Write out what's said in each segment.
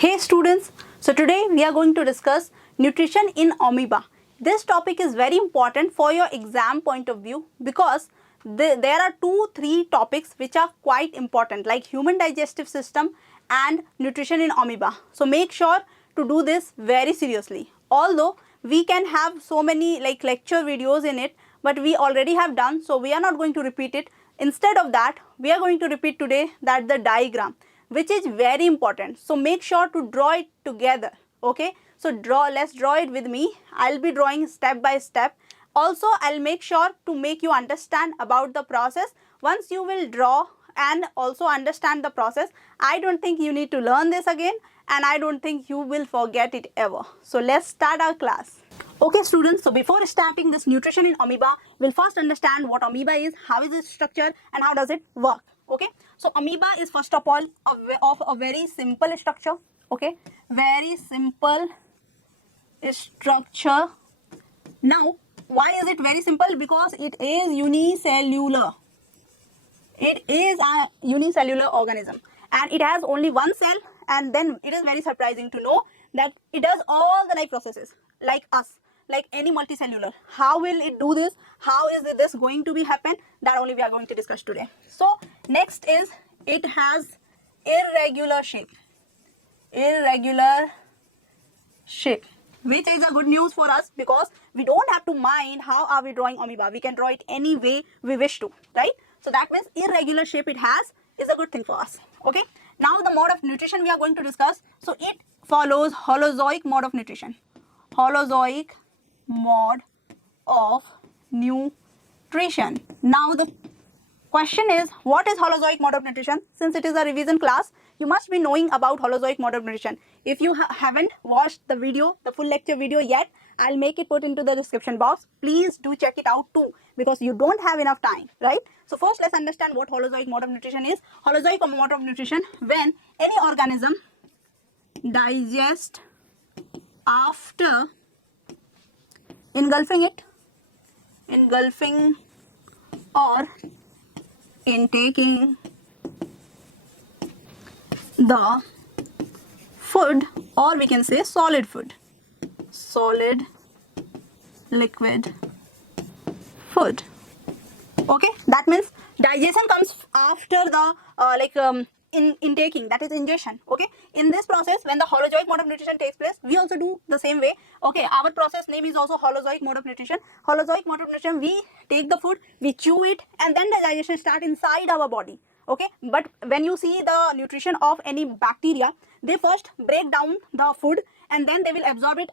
Hey students, so today we are going to discuss nutrition in amoeba. This topic is very important for your exam point of view because there are 2-3 topics which are quite important, like human digestive system and nutrition in amoeba. So make sure to do this very seriously. Although we can have so many like lecture videos in it, but we already have done, so we are not going to repeat it. Instead of that, we are going to repeat today that the diagram, which is very important. So make sure to draw it together. Okay, so let's draw it with me. I'll be drawing step by step. Also, I'll make sure to make you understand about the process. Once you will draw and also understand the process, I don't think you need to learn this again, and I don't think you will forget it ever. So let's start our class. Okay students, so before starting this nutrition in amoeba, we'll first understand what amoeba is, how is its structure, and how does it work. Okay, so amoeba is first of all of a very simple structure. Okay, very simple structure. Now, why is it very simple? Because it is unicellular. It is a unicellular organism and it has only one cell, and then it is very surprising to know that it does all the life processes like us, like any multicellular. How will it do this? How is this going to be happen? That only we are going to discuss today. So next is it has irregular shape. Irregular shape, which is a good news for us because we don't have to mind how are we drawing amoeba. We can draw it any way we wish to, right? So that means irregular shape it has is a good thing for us. Okay, now the mode of nutrition we are going to discuss. So it follows holozoic mode of nutrition. Holozoic mode of nutrition. Now the question is, what is holozoic mode of nutrition? Since it is a revision class, you must be knowing about holozoic mode of nutrition. If you haven't watched the video, the full lecture video yet, I'll make it put into the description box. Please do check it out too, because you don't have enough time, right? So first let's understand what holozoic mode of nutrition is. Holozoic mode of nutrition, when any organism digests after engulfing or intaking the food, or we can say solid food, solid liquid food. Okay, that means digestion comes after the intaking, that is ingestion. Okay, in this process, when the holozoic mode of nutrition takes place, we also do the same way. Okay, our process name is also holozoic mode of nutrition. Holozoic mode of nutrition, we take the food, we chew it, and then the digestion starts inside our body. Okay, but when you see the nutrition of any bacteria, they first break down the food and then they will absorb it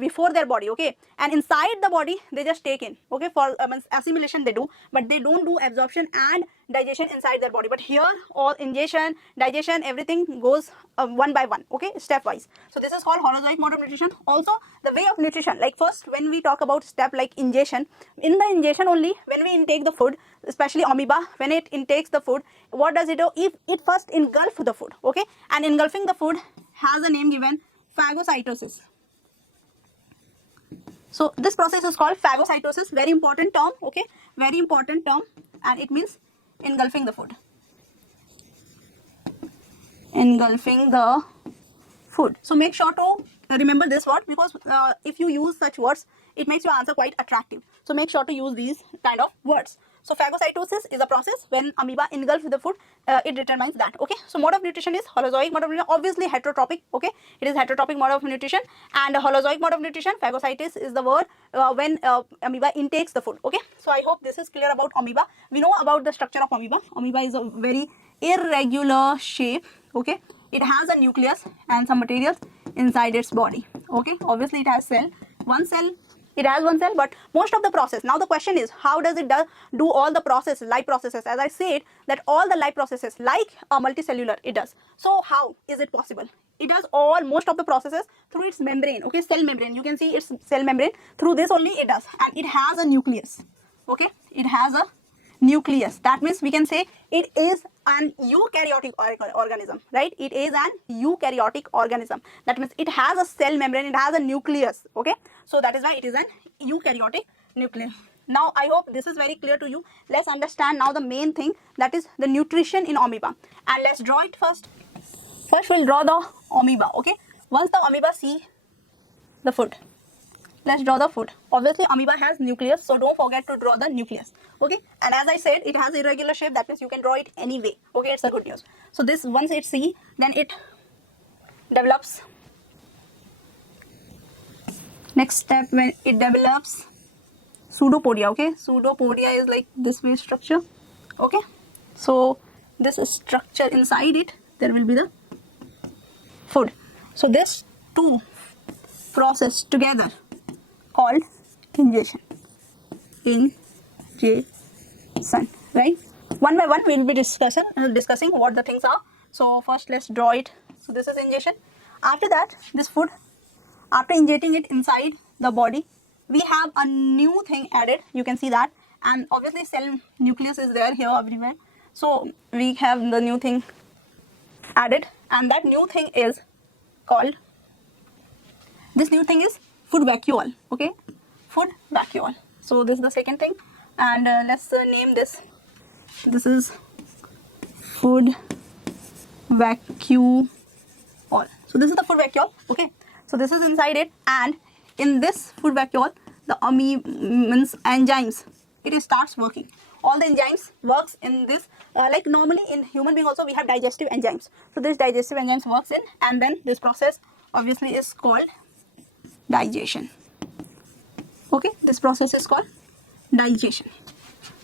before their body. Okay, and inside the body they just take in. Okay, for assimilation they do, but they don't do absorption and digestion inside their body. But here all ingestion, digestion, everything goes one by one. Okay, stepwise. So this is called holozoic mode of nutrition. Also the way of nutrition, like first when we talk about step like ingestion, in the ingestion only, when we intake the food, especially amoeba, when it intakes the food, what does it do? If it first engulf the food, okay, and engulfing the food has a name given, phagocytosis. So this process is called phagocytosis. Very important term. Okay, very important term, and it means engulfing the food. Engulfing the food. So make sure to remember this word, because if you use such words, it makes your answer quite attractive. So make sure to use these kind of words. So phagocytosis is a process when amoeba engulf the food. It determines that. Okay, so mode of nutrition is holozoic mode of nutrition, obviously heterotrophic. Okay, it is heterotrophic mode of nutrition, and holozoic mode of nutrition, phagocytosis is the word when amoeba intakes the food. Okay, so I hope this is clear about amoeba. We know about the structure of amoeba. Amoeba is a very irregular shape. Okay, it has a nucleus and some materials inside its body. Okay, obviously it has cell, one cell. It has one cell, but most of the process. Now the question is, how does it do all the processes, life processes? As I said, that all the life processes like a multicellular it does. So how is it possible? It does most of the processes through its membrane. Okay, cell membrane. You can see its cell membrane. Through this only it does, and it has a nucleus. Okay, it has a nucleus. That means we can say it is an eukaryotic organism, right? It is an eukaryotic organism. That means it has a cell membrane, it has a nucleus. Okay, so that is why it is an eukaryotic nucleus. Now I hope this is very clear to you. Let's understand now the main thing, that is the nutrition in amoeba, and let's draw it first. First we'll draw the amoeba. Okay, once the amoeba see the food, let's draw the food. Obviously amoeba has nucleus, so don't forget to draw the nucleus. Okay, and as I said, it has irregular shape, that means you can draw it anyway. Okay, it's a good news. So this, once it see, then it develops. Next step, when it develops pseudopodia. Okay, pseudopodia is like this way structure. Okay, so this structure, inside it there will be the food. So this two process together called ingestion. Ingestion, right? One by one we will be discussing what the things are. So first let's draw it. So this is ingestion. After that, this food, after injecting it inside the body, we have a new thing added. You can see that, and obviously cell nucleus is there here everywhere. So we have the new thing added, and that new thing is called, this new thing is food vacuole. Okay, food vacuole. So this is the second thing, and let's name this. This is food vacuole. So this is the food vacuole. Okay, so this is inside it, and in this food vacuole, the means enzymes, it starts working. All the enzymes works in this, like normally in human being also we have digestive enzymes. So this digestive enzymes works in, and then this process obviously is called digestion. Okay, this process is called digestion.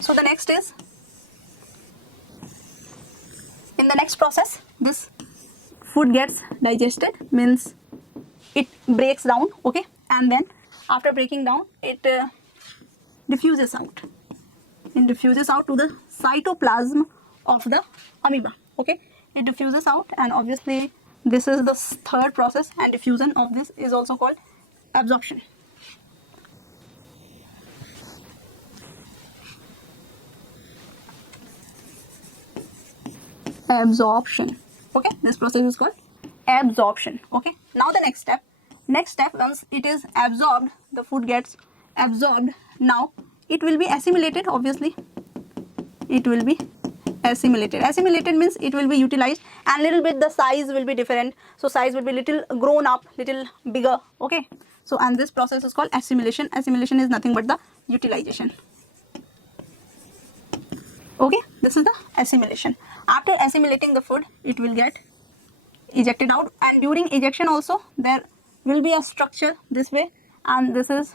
So the next is, in the next process, this food gets digested, means it breaks down. Okay, and then after breaking down, it diffuses out. It diffuses out to the cytoplasm of the amoeba. Okay, it diffuses out, and obviously this is the third process, and diffusion of this is also called absorption. Absorption. Okay, this process is called absorption. Okay, now the next step. Next step, once it is absorbed, the food gets absorbed. Now it will be assimilated. Obviously it will be assimilated. Assimilated means it will be utilized, and little bit the size will be different. So size will be little grown up, little bigger. Okay, so and this process is called assimilation. Assimilation is nothing but the utilization. Okay, this is the assimilation. After assimilating the food, it will get ejected out, and during ejection also there will be a structure this way, and this is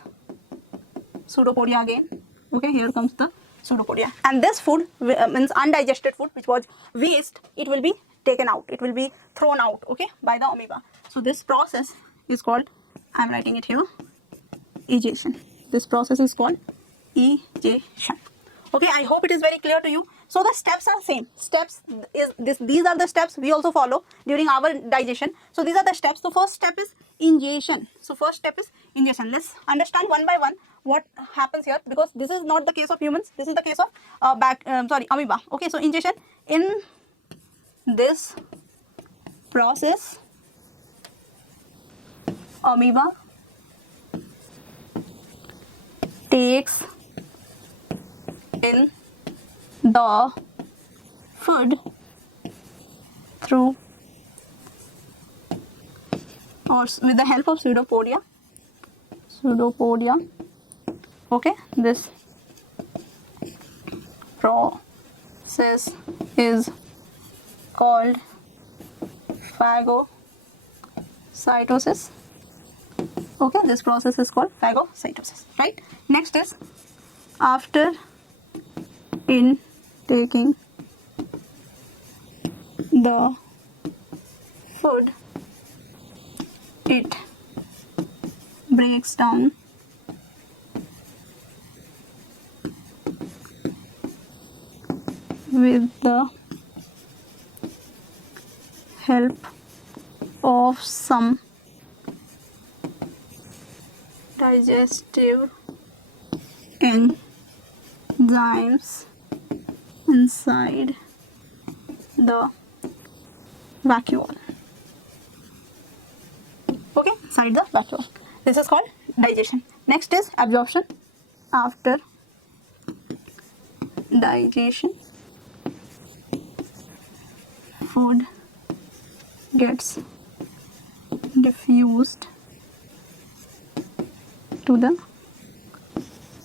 pseudopodia again. Okay, here comes the pseudopodia, and this food means undigested food, which was waste, it will be taken out, it will be thrown out. Okay, by the amoeba. So this process is called, I am writing it here, ejection. This process is called ejection. Okay, I hope it is very clear to you. So the steps are same. Steps is this. These are the steps we also follow during our digestion. So these are the steps. The first step is ingestion. So first step is ingestion. Let's understand one by one what happens here, because this is not the case of humans. This is the case of amoeba. Okay, so ingestion. In this process, amoeba takes in the food through or with the help of pseudopodia. Okay, this process is called phagocytosis. Okay, this process is called phagocytosis, right? Next is, after intaking the food, it breaks down with the help of some digestive enzymes inside the vacuole. Okay, inside the vacuole. This is called digestion. Next is absorption. After digestion, food gets diffused to the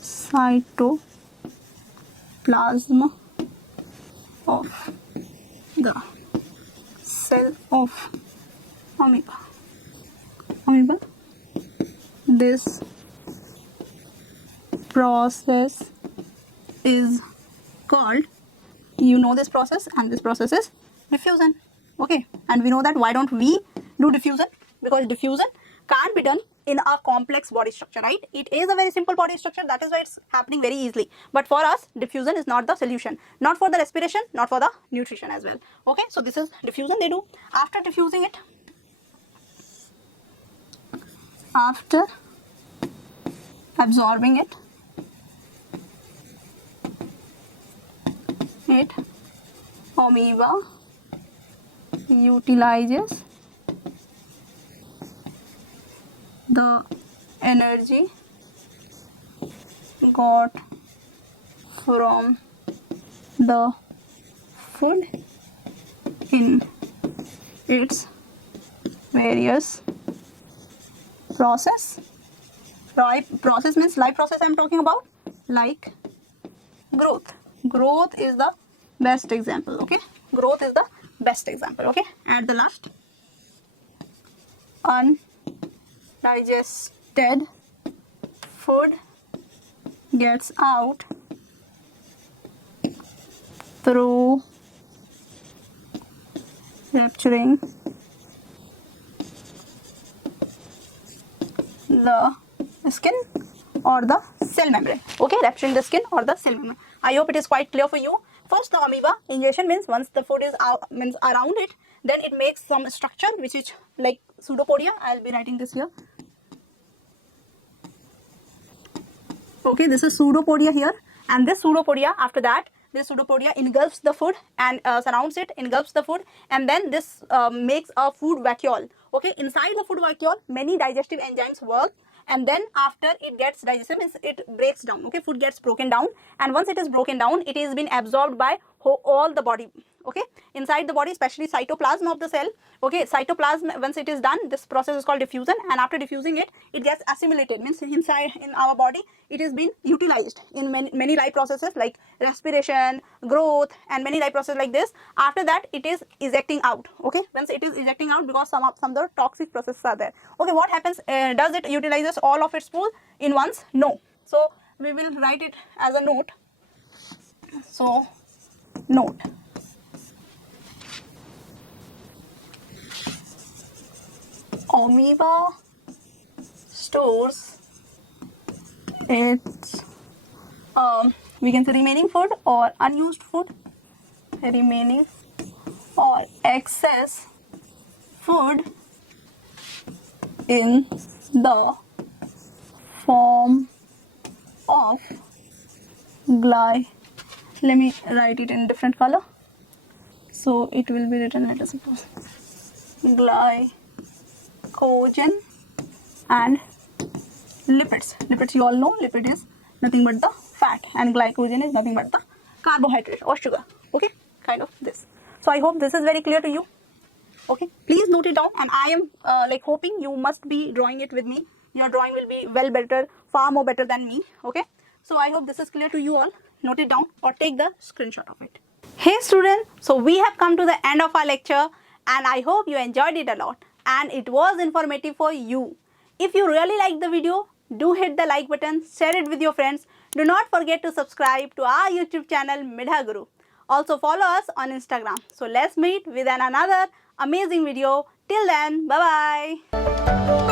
cytoplasm of the cell of amoeba. This process is called, you know this process, and this process is diffusion. Okay, and we know that. Why don't we do diffusion? Because diffusion can't be done in a complex body structure, right? It is a very simple body structure, that is why it's happening very easily. But for us, diffusion is not the solution, not for the respiration, not for the nutrition as well. Okay, so this is diffusion they do. After diffusing it, after absorbing it, amoeba utilizes the energy got from the food in its various process. Process means life process I am talking about, like growth. Growth is the best example. Okay, growth is the best example. Okay, at the last, undigested food gets out through rupturing the skin or the cell membrane. Okay, rupturing the skin or the cell membrane. I hope it is quite clear for you. First, the amoeba ingestion means once the food is out, means around it, then it makes some structure which is like pseudopodia. I'll be writing this here. Okay, this is pseudopodia here, and this pseudopodia, after that, this pseudopodia engulfs the food and surrounds it, engulfs the food, and then this makes a food vacuole. Okay, inside the food vacuole, many digestive enzymes work, and then after it gets digested, means it breaks down. Okay, food gets broken down, and once it is broken down, it is been absorbed by all the body. Okay, inside the body, especially cytoplasm of the cell. Okay, cytoplasm, once it is done, this process is called diffusion, and after diffusing it, it gets assimilated, means inside in our body it is been utilized in many life processes like respiration, growth, and many life processes like this. After that, it is ejecting out. Okay, once it is ejecting out, because some of the toxic processes are there. Okay, what happens? Does it utilizes all of its pool in once? No. So we will write it as a note. So note. Amoeba stores its we can say remaining food or unused food, remaining or excess food in the form of let me write it in different color, so it will be written, let us suppose, glycogen and lipids. Lipids, you all know, lipid is nothing but the fat, and glycogen is nothing but the carbohydrate or sugar. Okay, kind of this. So I hope this is very clear to you. Okay, please note it down, and I am like hoping you must be drawing it with me. Your drawing will be well better, far more better than me. Okay, so I hope this is clear to you all. Note it down or take the screenshot of it. Hey student, so we have come to the end of our lecture, and I hope you enjoyed it a lot and it was informative for you. If you really liked the video, do hit the like button, share it with your friends. Do not forget to subscribe to our YouTube channel Midha Guru. Also follow us on Instagram. So let's meet with another amazing video. Till then, bye bye.